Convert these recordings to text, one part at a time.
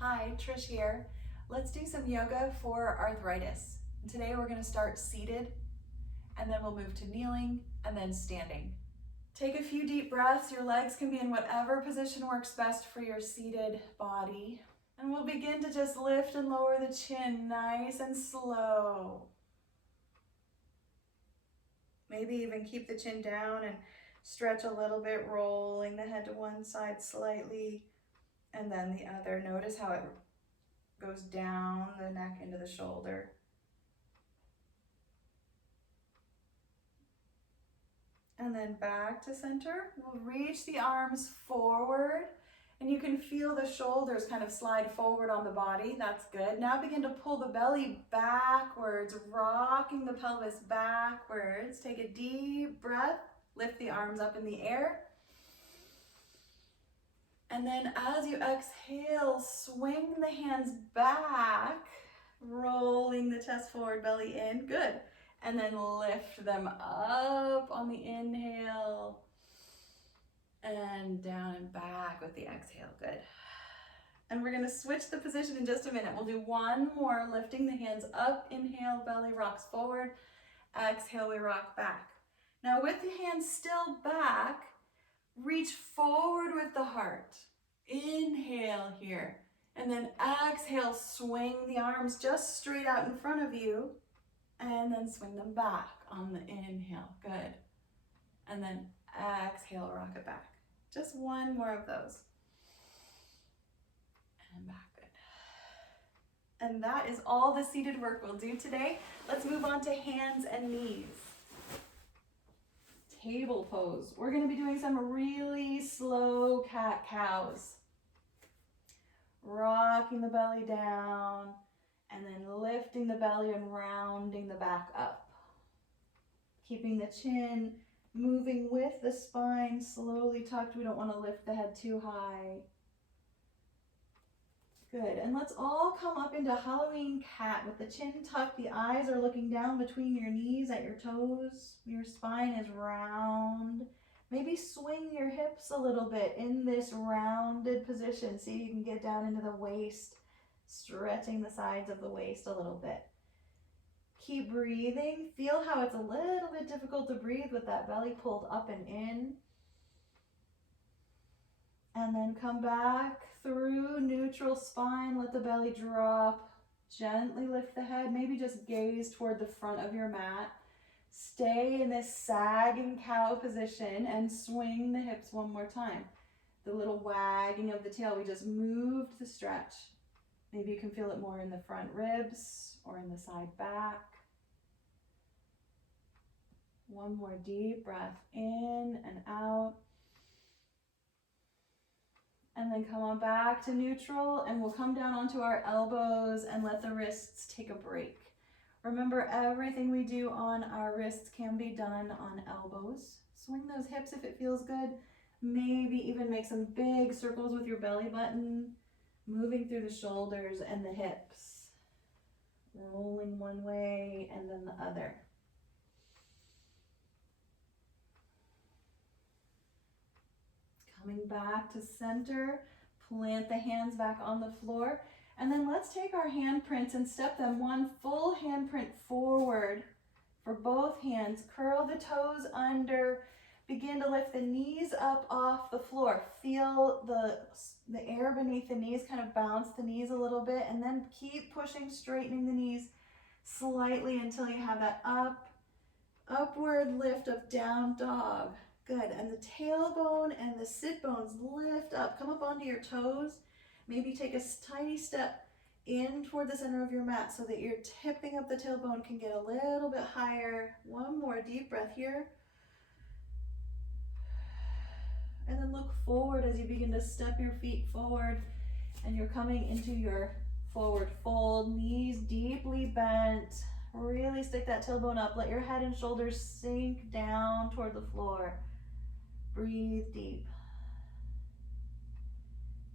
Hi, Trish here. Let's do some yoga for arthritis. Today we're going to start seated, and then we'll move to kneeling and then standing. Take a few deep breaths. Your legs can be in whatever position works best for your seated body. And we'll begin to just lift and lower the chin nice and slow. Maybe even keep the chin down and stretch a little bit, rolling the head to one side slightly and then the other. Notice how it goes down the neck into the shoulder. And then back to center. We'll reach the arms forward, and you can feel the shoulders kind of slide forward on the body. That's good. Now begin to pull the belly backwards, rocking the pelvis backwards. Take a deep breath. Lift the arms up in the air. And then as you exhale, swing the hands back, rolling the chest forward, belly in. Good. And then lift them up on the inhale and down and back with the exhale. Good. And we're going to switch the position in just a minute. We'll do one more, lifting the hands up. Inhale, belly rocks forward. Exhale, we rock back. Now with the hands still back, reach forward with the heart. Inhale here. And then exhale, swing the arms just straight out in front of you. And then swing them back on the inhale. Good. And then exhale, rock it back. Just one more of those. And back. Good. And that is all the seated work we'll do today. Let's move on to hands and knees. Table pose. We're going to be doing some really slow cat-cows. Rocking the belly down and then lifting the belly and rounding the back up. Keeping the chin moving with the spine, slowly tucked. We don't want to lift the head too high. Good. And let's all come up into Halloween cat with the chin tucked. The eyes are looking down between your knees at your toes. Your spine is round. Maybe swing your hips a little bit in this rounded position. See if you can get down into the waist, stretching the sides of the waist a little bit. Keep breathing. Feel how it's a little bit difficult to breathe with that belly pulled up and in. And then come back through neutral spine. Let the belly drop. Gently lift the head. Maybe just gaze toward the front of your mat. Stay in this sagging cow position and swing the hips one more time. The little wagging of the tail. We just moved the stretch. Maybe you can feel it more in the front ribs or in the side back. One more deep breath in and out. And then come on back to neutral, and we'll come down onto our elbows and let the wrists take a break. Remember, everything we do on our wrists can be done on elbows. Swing those hips if it feels good. Maybe even make some big circles with your belly button, moving through the shoulders and the hips. Rolling one way and then the other. Coming back to center, plant the hands back on the floor, and then let's take our handprints and step them one full handprint forward for both hands. Curl the toes under, begin to lift the knees up off the floor. Feel the air beneath the knees, kind of bounce the knees a little bit, and then keep pushing, straightening the knees slightly until you have that upward lift of down dog. Good. And the tailbone and the sit bones lift up. Come up onto your toes. Maybe take a tiny step in toward the center of your mat so that your tipping of the tailbone can get a little bit higher. One more deep breath here. And then look forward as you begin to step your feet forward, and you're coming into your forward fold, knees deeply bent. Really stick that tailbone up. Let your head and shoulders sink down toward the floor. Breathe deep.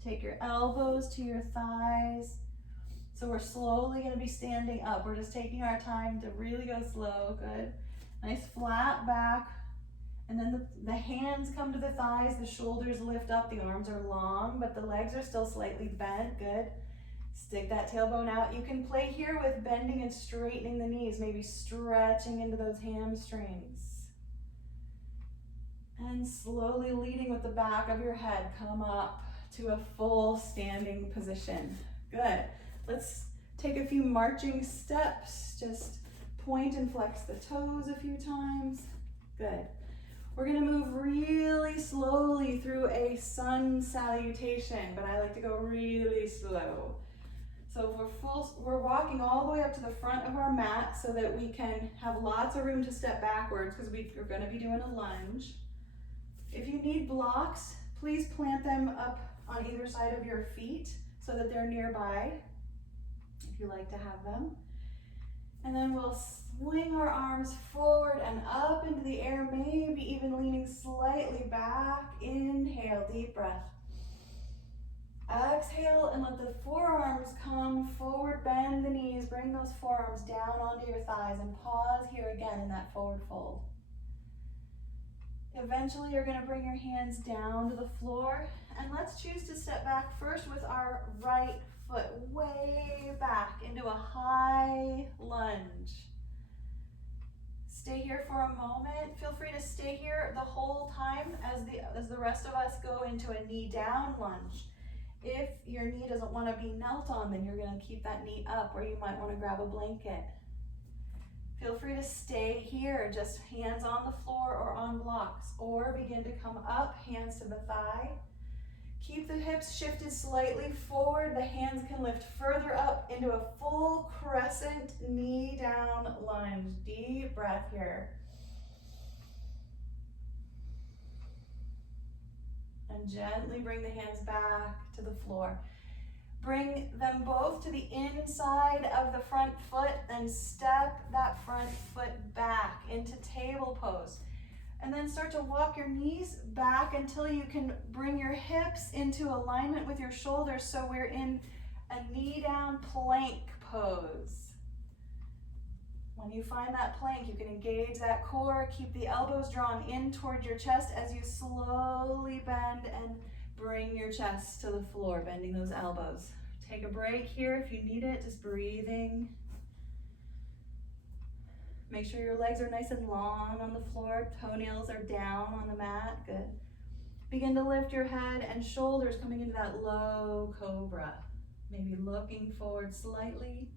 Take your elbows to your thighs. So we're slowly going to be standing up. We're just taking our time to really go slow. Good. Nice flat back. And then the hands come to the thighs. The shoulders lift up. The arms are long, but the legs are still slightly bent. Good. Stick that tailbone out. You can play here with bending and straightening the knees, maybe stretching into those hamstrings. And slowly leading with the back of your head, come up to a full standing position. Good. Let's take a few marching steps. Just point and flex the toes a few times. Good. We're gonna move really slowly through a sun salutation, but I like to go really slow. So we're walking all the way up to the front of our mat so that we can have lots of room to step backwards because we're gonna be doing a lunge. If you need blocks, please plant them up on either side of your feet so that they're nearby, if you like to have them. And then we'll swing our arms forward and up into the air, maybe even leaning slightly back. Inhale, deep breath. Exhale and let the forearms come forward, bend the knees, bring those forearms down onto your thighs and pause here again in that forward fold. Eventually you're going to bring your hands down to the floor, and let's choose to step back first with our right foot way back into a high lunge. Stay here for a moment. Feel free to stay here the whole time as the rest of us go into a knee down lunge. If your knee doesn't want to be knelt on, then you're going to keep that knee up, or you might want to grab a blanket. Feel free to stay here, just hands on the floor or on blocks, or begin to come up, hands to the thigh. Keep the hips shifted slightly forward. The hands can lift further up into a full crescent knee down lunge. Deep breath here. And gently bring the hands back to the floor. Bring them both to the inside of the front foot and step that front foot back into table pose. And then start to walk your knees back until you can bring your hips into alignment with your shoulders, so we're in a knee down plank pose. When you find that plank, you can engage that core, keep the elbows drawn in toward your chest as you slowly bend and bring your chest to the floor, bending those elbows. Take a break here if you need it, just breathing. Make sure your legs are nice and long on the floor, toenails are down on the mat, good. Begin to lift your head and shoulders coming into that low cobra. Maybe looking forward slightly.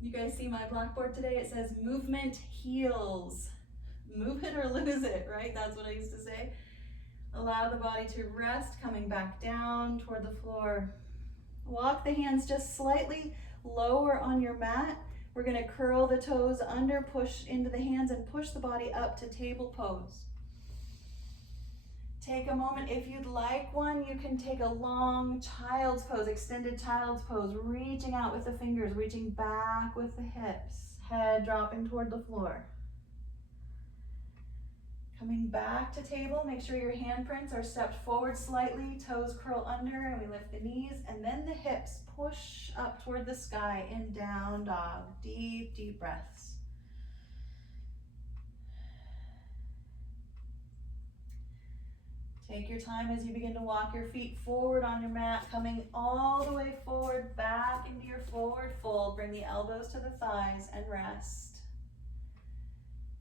You guys see my blackboard today? It says movement heals. Move it or lose it, right? That's what I used to say. Allow the body to rest, coming back down toward the floor. Walk the hands just slightly lower on your mat. We're going to curl the toes under, push into the hands, and push the body up to table pose. Take a moment. If you'd like one, you can take a long child's pose, extended child's pose, reaching out with the fingers, reaching back with the hips, head dropping toward the floor. Coming back to table, make sure your handprints are stepped forward slightly, toes curl under, and we lift the knees, and then the hips push up toward the sky in down dog. Deep, deep breaths. Take your time as you begin to walk your feet forward on your mat, coming all the way forward, back into your forward fold. Bring the elbows to the thighs and rest.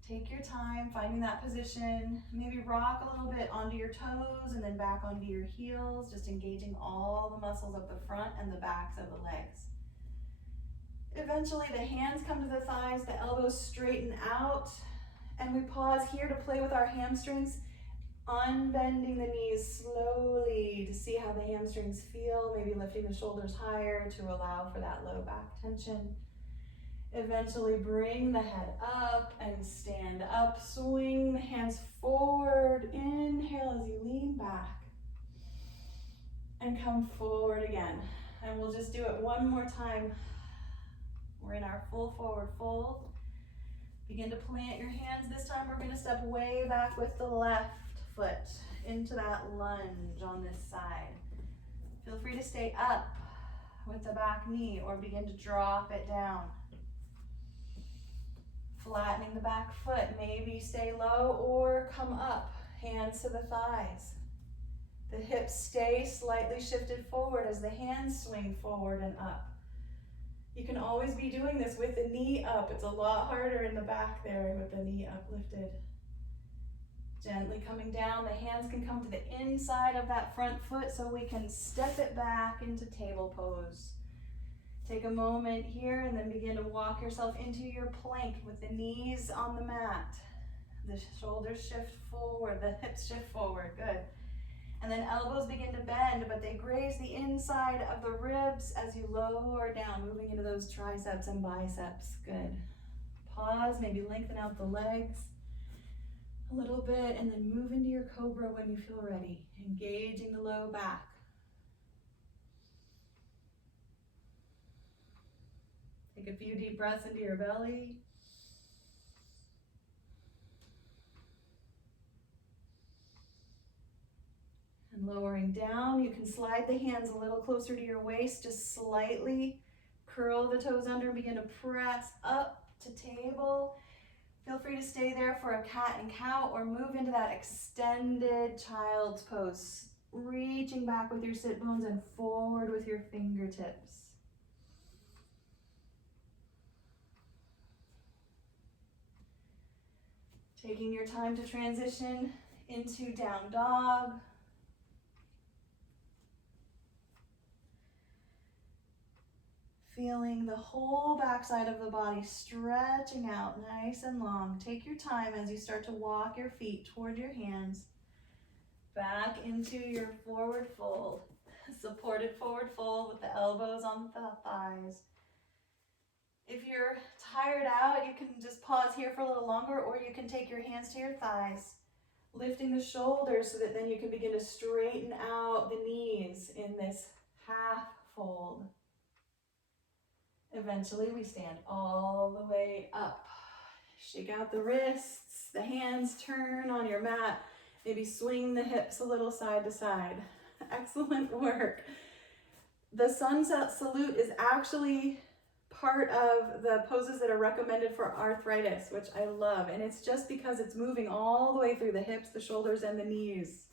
Take your time finding that position. Maybe rock a little bit onto your toes and then back onto your heels, just engaging all the muscles of the front and the backs of the legs. Eventually the hands come to the thighs, the elbows straighten out, and we pause here to play with our hamstrings, unbending the knees slowly to see how the hamstrings feel, maybe lifting the shoulders higher to allow for that low back tension. Eventually bring the head up and stand up, swing the hands forward, inhale as you lean back, and come forward again. And we'll just do it one more time. We're in our full forward fold. Begin to plant your hands. This time we're going to step way back with the left foot into that lunge on this side. Feel free to stay up with the back knee or begin to drop it down. Flattening the back foot, maybe stay low or come up, hands to the thighs. The hips stay slightly shifted forward as the hands swing forward and up. You can always be doing this with the knee up. It's a lot harder in the back there with the knee uplifted. Gently coming down, the hands can come to the inside of that front foot so we can step it back into table pose. Take a moment here and then begin to walk yourself into your plank with the knees on the mat. The shoulders shift forward, the hips shift forward, good. And then elbows begin to bend, but they graze the inside of the ribs as you lower down, moving into those triceps and biceps, good. Pause, maybe lengthen out the legs a little bit, and then move into your cobra when you feel ready, engaging the low back. Take a few deep breaths into your belly. And lowering down, you can slide the hands a little closer to your waist, just slightly curl the toes under, begin to press up to table. Feel free to stay there for a cat and cow or move into that extended child's pose, reaching back with your sit bones and forward with your fingertips. Taking your time to transition into down dog. Feeling the whole backside of the body stretching out nice and long. Take your time as you start to walk your feet toward your hands, back into your forward fold. Supported forward fold with the elbows on the thighs. If you're tired out, you can just pause here for a little longer, or you can take your hands to your thighs, lifting the shoulders so that then you can begin to straighten out the knees in this half fold. Eventually, we stand all the way up. Shake out the wrists, the hands turn on your mat. Maybe swing the hips a little side to side. Excellent work. The sunset salute is actually part of the poses that are recommended for arthritis, which I love. And it's just because it's moving all the way through the hips, the shoulders, and the knees.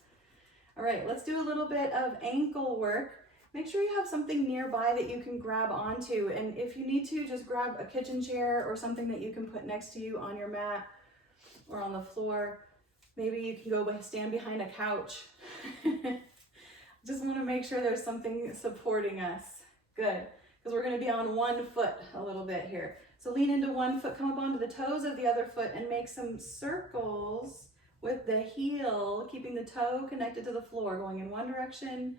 All right, let's do a little bit of ankle work. Make sure you have something nearby that you can grab onto. And if you need to, just grab a kitchen chair or something that you can put next to you on your mat or on the floor. Maybe you can go stand behind a couch. Just want to make sure there's something supporting us. Good, because we're going to be on one foot a little bit here. So lean into one foot, come up onto the toes of the other foot and make some circles with the heel, keeping the toe connected to the floor, going in one direction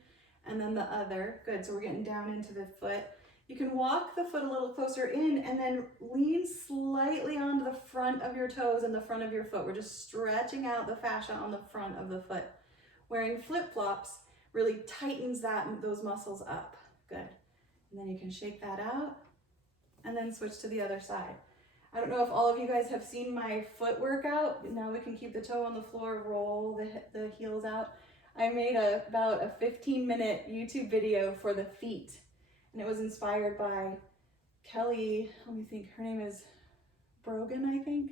and then the other. Good, so we're getting down into the foot. You can walk the foot a little closer in and then lean slightly onto the front of your toes and the front of your foot. We're just stretching out the fascia on the front of the foot. Wearing flip-flops really tightens those muscles up. Good. And then you can shake that out and then switch to the other side. I don't know if all of you guys have seen my foot workout. Now we can keep the toe on the floor, roll the heels out. I made about a 15-minute YouTube video for the feet, and it was inspired by Kelly, let me think, her name is Brogan, I think?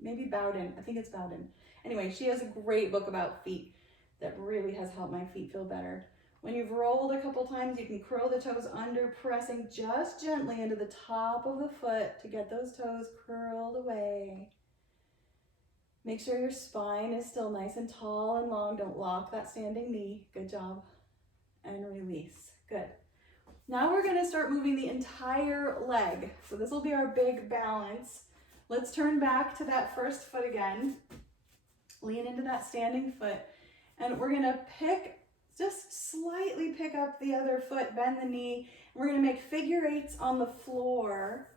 Maybe Bowden, I think it's Bowden. Anyway, she has a great book about feet that really has helped my feet feel better. When you've rolled a couple times, you can curl the toes under, pressing just gently into the top of the foot to get those toes curled away. Make sure your spine is still nice and tall and long. Don't lock that standing knee. Good job. And release. Good. Now we're going to start moving the entire leg. So this will be our big balance. Let's turn back to that first foot again. Lean into that standing foot. And we're going to just slightly pick up the other foot, bend the knee. And we're going to make figure eights on the floor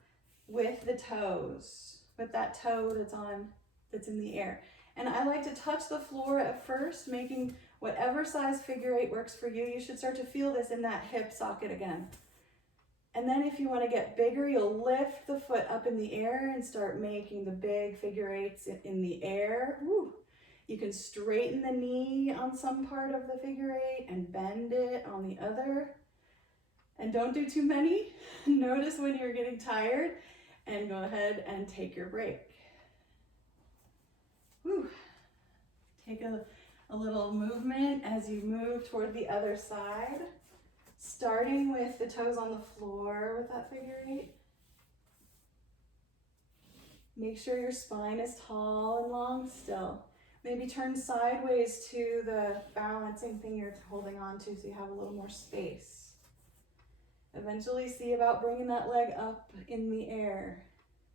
with the toes, with that toe that's in the air. And I like to touch the floor at first, making whatever size figure eight works for you. You should start to feel this in that hip socket again. And then if you want to get bigger, you'll lift the foot up in the air and start making the big figure eights in the air. Woo. You can straighten the knee on some part of the figure eight and bend it on the other. And don't do too many. Notice when you're getting tired and go ahead and take your break. Whew. Take a a little movement as you move toward the other side, starting with the toes on the floor with that figure eight. Make sure your spine is tall and long still. Maybe turn sideways to the balancing thing you're holding on to so you have a little more space. Eventually see about bringing that leg up in the air.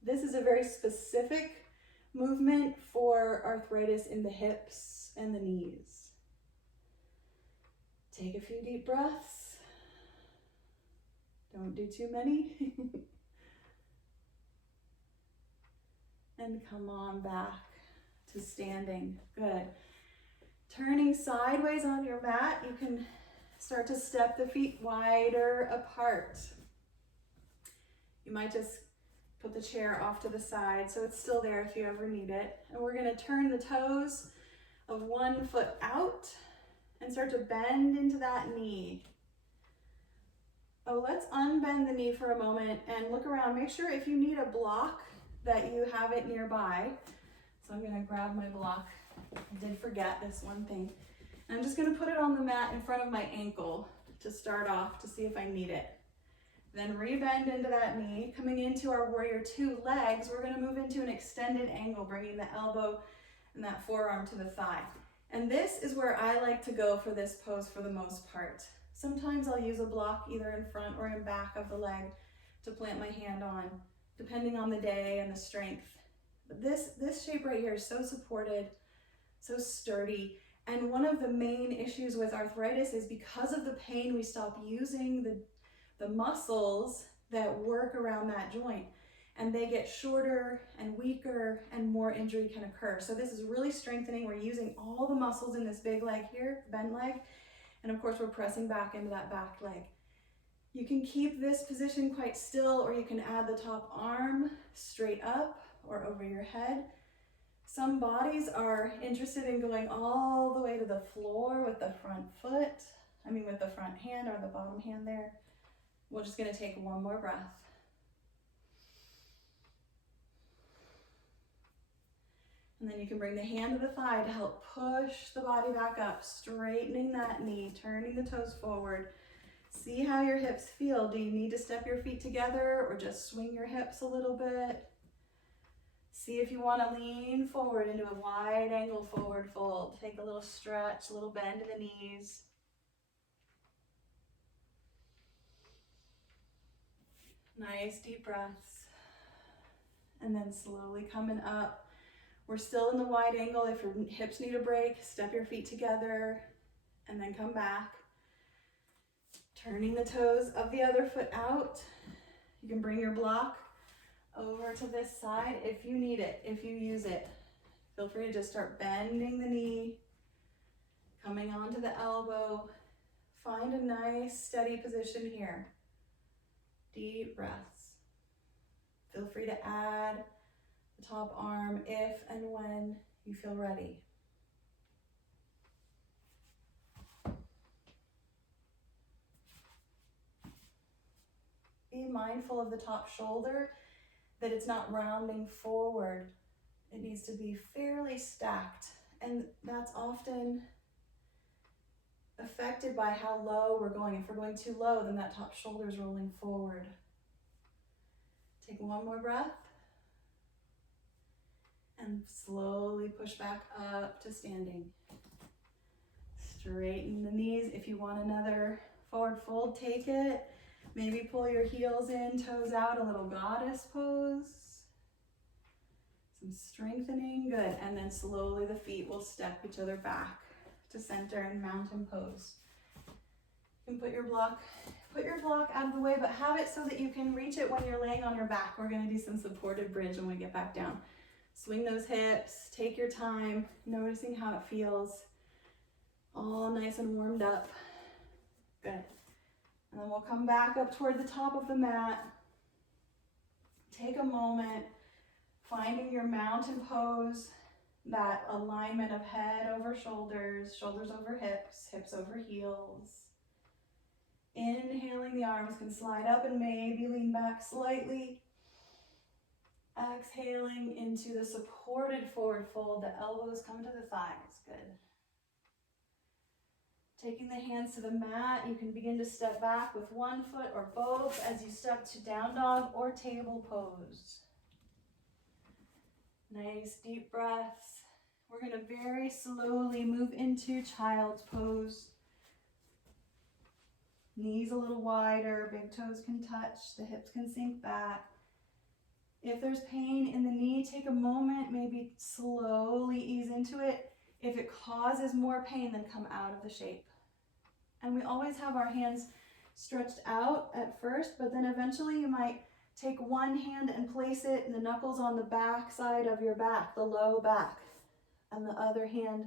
This is a very specific movement for arthritis in the hips and the knees. Take a few deep breaths. Don't do too many. And come on back to standing. Good. Turning sideways on your mat, you can start to step the feet wider apart. You might just put the chair off to the side so it's still there if you ever need it. And we're going to turn the toes of one foot out and start to bend into that knee. Oh, let's unbend the knee for a moment and look around. Make sure if you need a block that you have it nearby. So I'm going to grab my block. I did forget this one thing. And I'm just going to put it on the mat in front of my ankle to start off to see if I need it. Then rebend into that knee. Coming into our warrior two legs, we're going to move into an extended angle, bringing the elbow and that forearm to the thigh. And this is where I like to go for this pose for the most part. Sometimes I'll use a block either in front or in back of the leg to plant my hand on, depending on the day and the strength. But this shape right here is so supported, so sturdy. And one of the main issues with arthritis is because of the pain, we stop using the muscles that work around that joint. And they get shorter and weaker and more injury can occur. So this is really strengthening. We're using all the muscles in this big leg here, bent leg. And of course, we're pressing back into that back leg. You can keep this position quite still, or you can add the top arm straight up or over your head. Some bodies are interested in going all the way to the floor with the front foot. With the front hand or the bottom hand there. We're just going to take one more breath. And then you can bring the hand to the thigh to help push the body back up, straightening that knee, turning the toes forward. See how your hips feel. Do you need to step your feet together or just swing your hips a little bit? See if you want to lean forward into a wide angle forward fold. Take a little stretch, a little bend in the knees. Nice deep breaths. And then slowly coming up. We're still in the wide angle. If your hips need a break, step your feet together and then come back. Turning the toes of the other foot out. You can bring your block over to this side if you need it, if you use it. Feel free to just start bending the knee, coming onto the elbow. Find a nice steady position here. Deep breaths. Feel free to add the top arm if and when you feel ready. Be mindful of the top shoulder, that it's not rounding forward. It needs to be fairly stacked, and that's often affected by how low we're going. If we're going too low, then that top shoulder is rolling forward. Take one more breath. And slowly push back up to standing. Straighten the knees. If you want another forward fold, take it. Maybe pull your heels in, toes out, a little goddess pose. Some strengthening, good. And then slowly the feet will step each other back to center in mountain pose. You can put your block out of the way, but have it so that you can reach it when you're laying on your back. We're gonna do some supported bridge when we get back down. Swing those hips, take your time, noticing how it feels. All nice and warmed up. Good. And then we'll come back up toward the top of the mat. Take a moment, finding your mountain pose, that alignment of head over shoulders, shoulders over hips, hips over heels. Inhaling, the arms can slide up and maybe lean back slightly. Exhaling into the supported forward fold. The elbows come to the thighs. Good. Taking the hands to the mat, you can begin to step back with one foot or both as you step to down dog or table pose. Nice deep breaths. We're going to very slowly move into child's pose. Knees a little wider, big toes can touch, the hips can sink back. If there's pain in the knee, take a moment, maybe slowly ease into it. If it causes more pain, then come out of the shape. And we always have our hands stretched out at first, but then eventually you might take one hand and place it in the knuckles on the back side of your back, the low back, and the other hand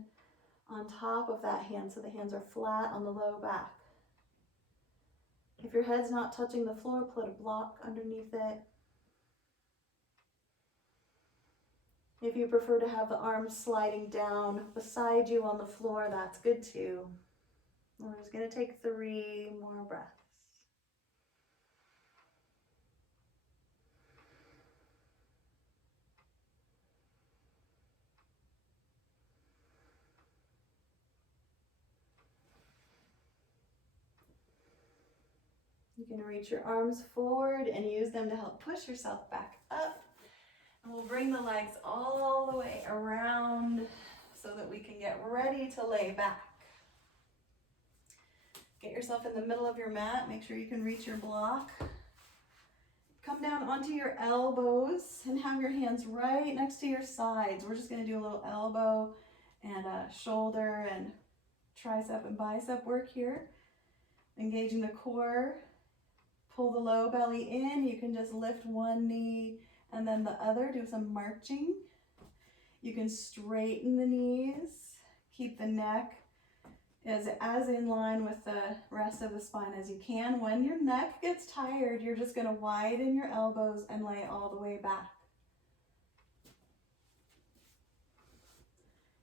on top of that hand so the hands are flat on the low back. If your head's not touching the floor, put a block underneath it. If you prefer to have the arms sliding down beside you on the floor, that's good too. We're just going to take 3 more breaths. You can reach your arms forward and use them to help push yourself back up. And we'll bring the legs all the way around so that we can get ready to lay back. Get yourself in the middle of your mat. Make sure you can reach your block. Come down onto your elbows and have your hands right next to your sides. We're just going to do a little elbow and shoulder and tricep and bicep work here. Engaging the core. Pull the low belly in. You can just lift one knee and then the other. Do some marching. You can straighten the knees. Keep the neck as in line with the rest of the spine as you can. When your neck gets tired, you're just going to widen your elbows and lay all the way back.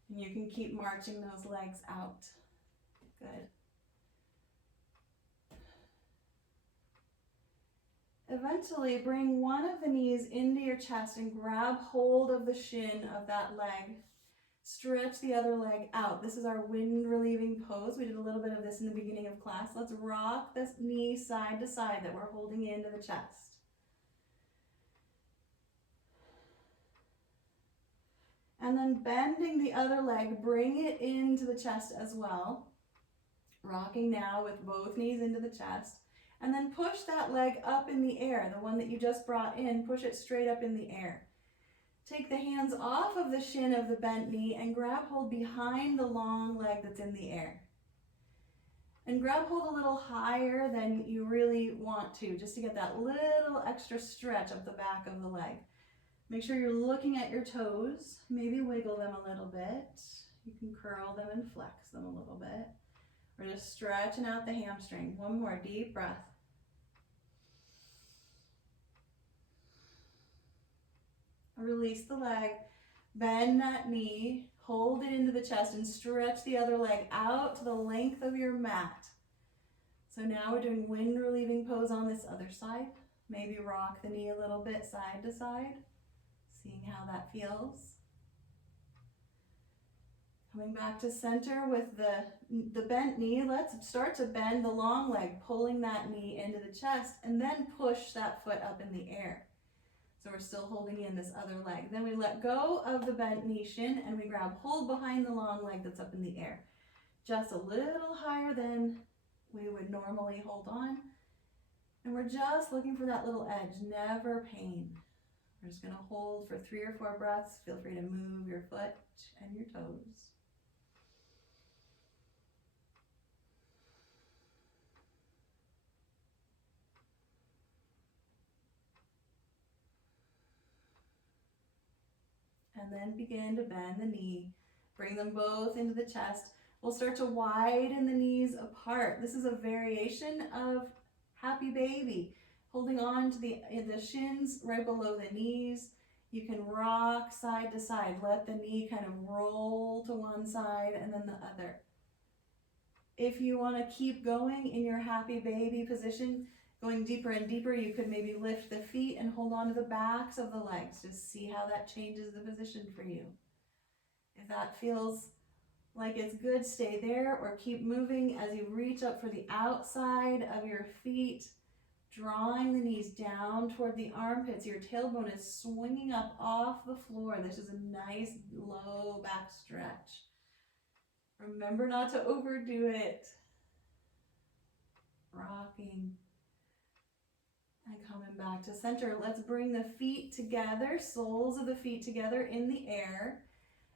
And you can keep marching those legs out. Good. Eventually, bring one of the knees into your chest and grab hold of the shin of that leg. Stretch the other leg out. This is our wind relieving pose. We did a little bit of this in the beginning of class. Let's rock this knee side to side that we're holding into the chest. And then bending the other leg, bring it into the chest as well. Rocking now with both knees into the chest. And then push that leg up in the air, the one that you just brought in, push it straight up in the air. Take the hands off of the shin of the bent knee and grab hold behind the long leg that's in the air. And grab hold a little higher than you really want to, just to get that little extra stretch up the back of the leg. Make sure you're looking at your toes, maybe wiggle them a little bit. You can curl them and flex them a little bit. We're just stretching out the hamstring. One more deep breath. Release the leg, bend that knee, hold it into the chest and stretch the other leg out to the length of your mat. So now we're doing wind relieving pose on this other side. Maybe rock the knee a little bit side to side, seeing how that feels. Coming back to center with the bent knee, let's start to bend the long leg, pulling that knee into the chest and then push that foot up in the air. So we're still holding in this other leg. Then we let go of the bent knee shin and we grab hold behind the long leg that's up in the air. Just a little higher than we would normally hold on. And we're just looking for that little edge, never pain. We're just going to hold for 3 or 4 breaths. Feel free to move your foot and your toes. And then begin to bend the knee. Bring them both into the chest. We'll start to widen the knees apart. This is a variation of happy baby. Holding on to the shins right below the knees. You can rock side to side. Let the knee kind of roll to one side and then the other. If you want to keep going in your happy baby position, going deeper and deeper, you could maybe lift the feet and hold on to the backs of the legs. Just see how that changes the position for you. If that feels like it's good, stay there, or keep moving as you reach up for the outside of your feet, drawing the knees down toward the armpits. Your tailbone is swinging up off the floor. This is a nice low back stretch. Remember not to overdo it. Rocking. And coming back to center. Let's bring the feet together, soles of the feet together in the air.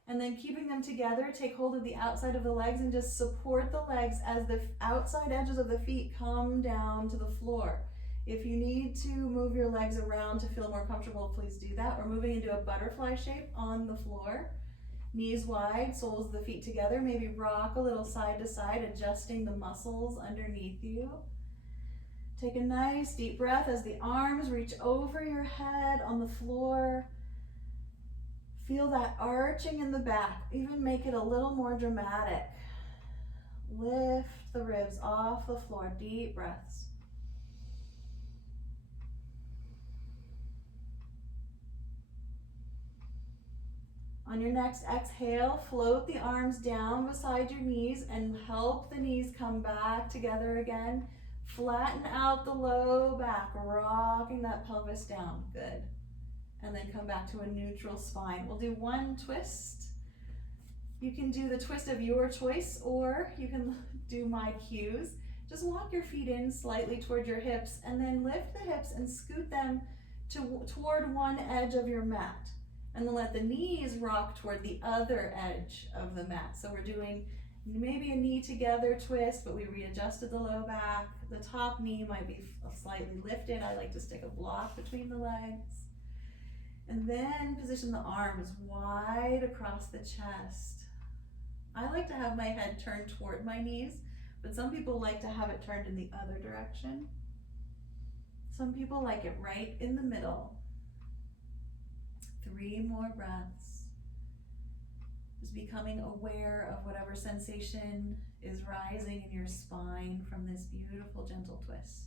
And then keeping them together, take hold of the outside of the legs and just support the legs as the outside edges of the feet come down to the floor. If you need to move your legs around to feel more comfortable, please do that. We're moving into a butterfly shape on the floor. Knees wide, soles of the feet together. Maybe rock a little side to side, adjusting the muscles underneath you. Take a nice deep breath as the arms reach over your head on the floor. Feel that arching in the back. Even make it a little more dramatic. Lift the ribs off the floor. Deep breaths. On your next exhale, float the arms down beside your knees and help the knees come back together again. Flatten out the low back, rocking that pelvis down. Good. And then come back to a neutral spine. We'll do one twist. You can do the twist of your choice, or you can do my cues. Just walk your feet in slightly toward your hips, and then lift the hips and scoot them toward one edge of your mat. And then let the knees rock toward the other edge of the mat. So we're doing maybe a knee together twist, but we readjusted the low back. The top knee might be slightly lifted. I like to stick a block between the legs. And then position the arms wide across the chest. I like to have my head turned toward my knees, but some people like to have it turned in the other direction. Some people like it right in the middle. 3 more breaths. Just becoming aware of whatever sensation is rising in your spine from this beautiful, gentle twist.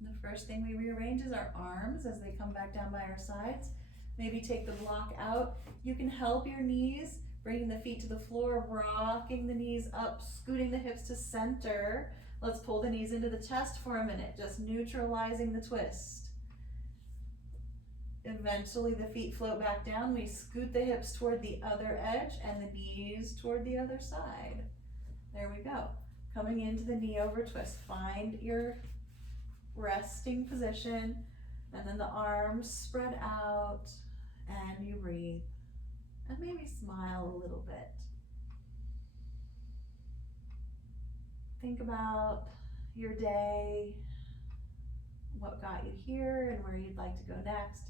The first thing we rearrange is our arms as they come back down by our sides. Maybe take the block out. You can help your knees, bringing the feet to the floor, rocking the knees up, scooting the hips to center. Let's pull the knees into the chest for a minute, just neutralizing the twist. Eventually the feet float back down. We scoot the hips toward the other edge and the knees toward the other side. There we go. Coming into the knee over twist. Find your resting position, and then the arms spread out, and you breathe. And maybe smile a little bit. Think about your day, what got you here and where you'd like to go next.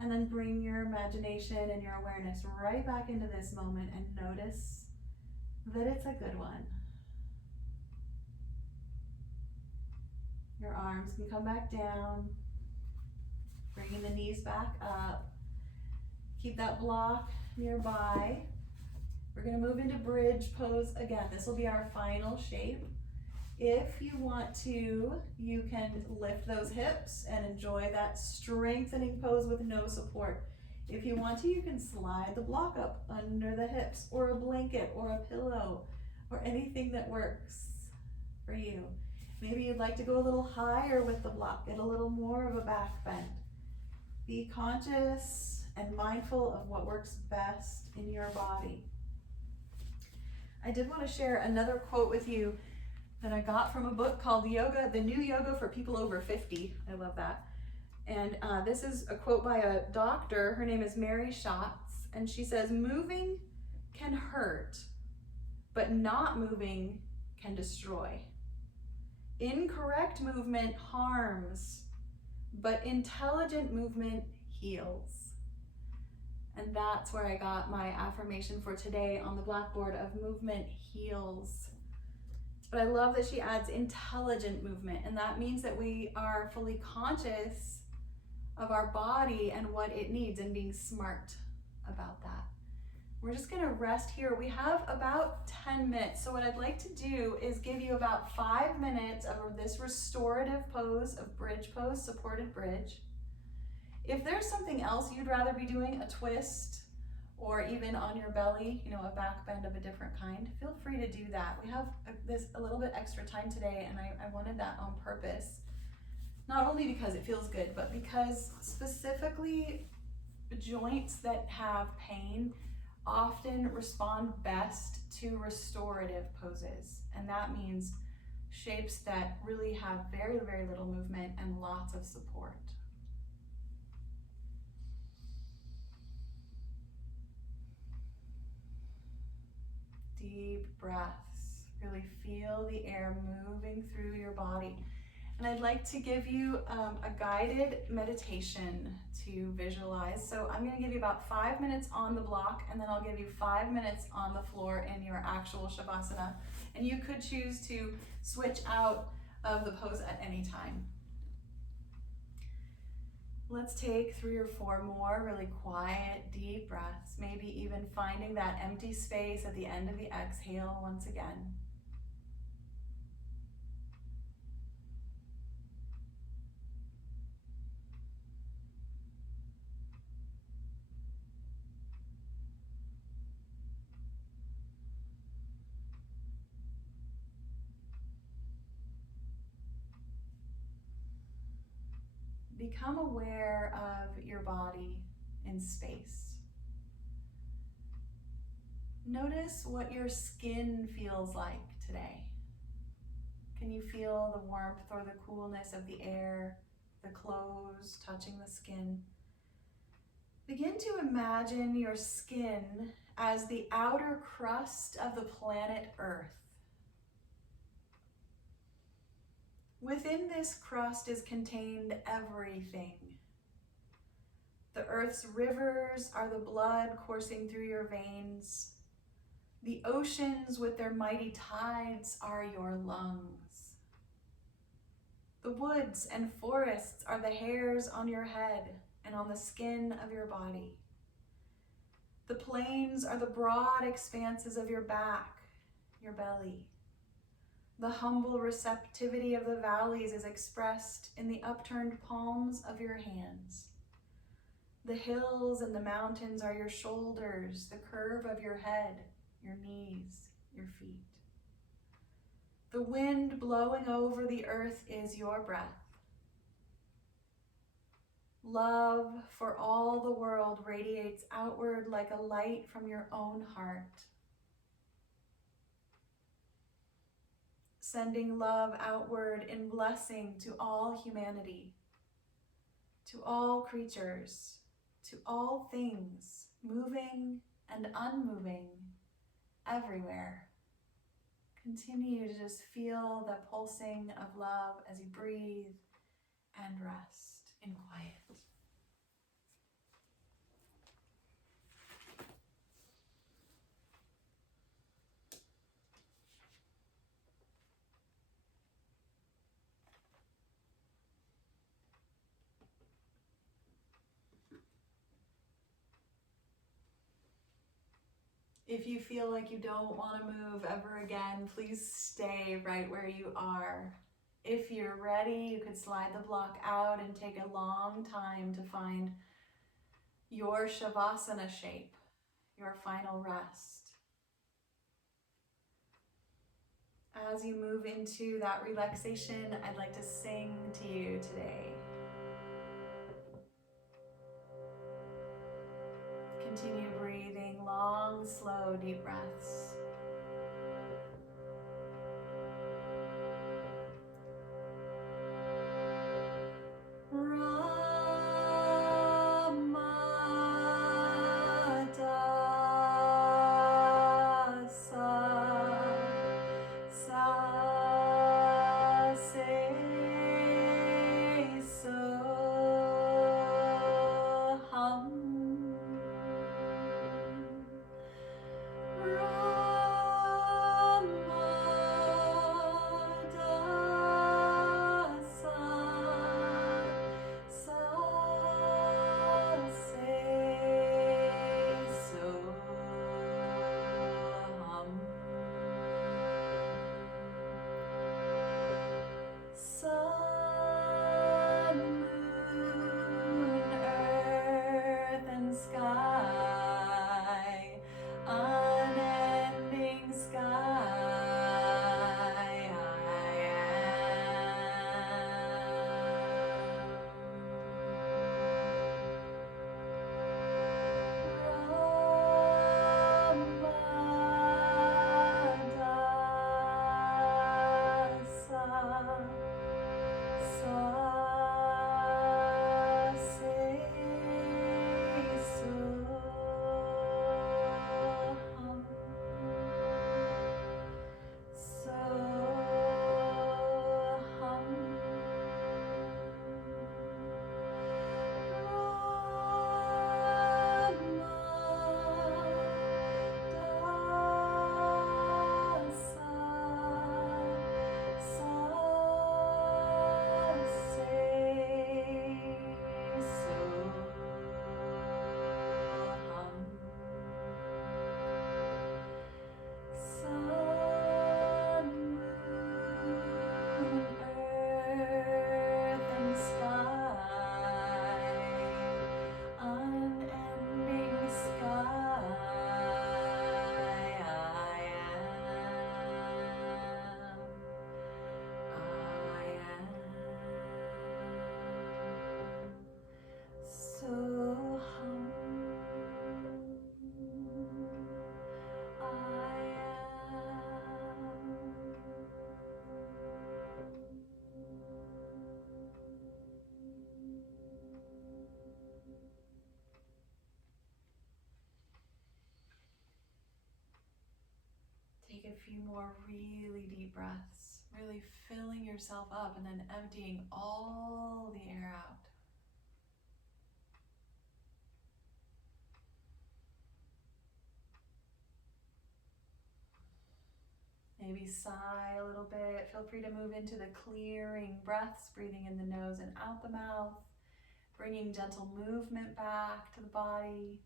And then bring your imagination and your awareness right back into this moment and notice that it's a good one. Your arms can come back down, bringing the knees back up. Keep that block nearby. We're going to move into bridge pose again. This will be our final shape. If you want to, you can lift those hips and enjoy that strengthening pose with no support. If you want to, you can slide the block up under the hips, or a blanket or a pillow, or anything that works for you. Maybe you'd like to go a little higher with the block, get a little more of a back bend. Be conscious and mindful of what works best in your body. I did want to share another quote with you that I got from a book called Yoga, The New Yoga for People Over 50. I love that. And this is a quote by a doctor. Her name is Mary Schatz, and she says, "Moving can hurt, but not moving can destroy. Incorrect movement harms, but intelligent movement heals." And that's where I got my affirmation for today on the blackboard of movement heals. But I love that she adds intelligent movement, and that means that we are fully conscious of our body and what it needs and being smart about that. We're just gonna rest here. We have about 10 minutes. So what I'd like to do is give you about 5 minutes of this restorative pose of bridge pose, supported bridge. If there's something else you'd rather be doing, a twist, or even on your belly, you know, a back bend of a different kind, feel free to do that. We have a little bit extra time today, and I wanted that on purpose. Not only because it feels good, but because specifically joints that have pain often respond best to restorative poses. And that means shapes that really have very, very little movement and lots of support. Deep breaths. Really feel the air moving through your body. And I'd like to give you a guided meditation to visualize. So I'm going to give you about 5 minutes on the block, and then I'll give you 5 minutes on the floor in your actual Shavasana. And you could choose to switch out of the pose at any time. Let's take 3 or 4 more really quiet, deep breaths, maybe even finding that empty space at the end of the exhale once again. Become aware of your body in space. Notice what your skin feels like today. Can you feel the warmth or the coolness of the air, the clothes touching the skin? Begin to imagine your skin as the outer crust of the planet Earth. Within this crust is contained everything. The Earth's rivers are the blood coursing through your veins. The oceans with their mighty tides are your lungs. The woods and forests are the hairs on your head and on the skin of your body. The plains are the broad expanses of your back, your belly. The humble receptivity of the valleys is expressed in the upturned palms of your hands. The hills and the mountains are your shoulders, the curve of your head, your knees, your feet. The wind blowing over the earth is your breath. Love for all the world radiates outward like a light from your own heart. Sending love outward in blessing to all humanity, to all creatures, to all things, moving and unmoving, everywhere. Continue to just feel the pulsing of love as you breathe and rest in quiet. If you feel like you don't want to move ever again, please stay right where you are. If you're ready, you could slide the block out and take a long time to find your Shavasana shape, your final rest. As you move into that relaxation, I'd like to sing to you today. Continue breathing long, slow, deep breaths. Ra take a few more really deep breaths, really filling yourself up and then emptying all the air out. Maybe sigh a little bit. Feel free to move into the clearing breaths, breathing in the nose and out the mouth, bringing gentle movement back to the body.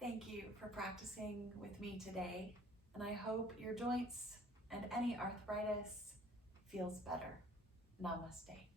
Thank you for practicing with me today, and I hope your joints and any arthritis feels better. Namaste.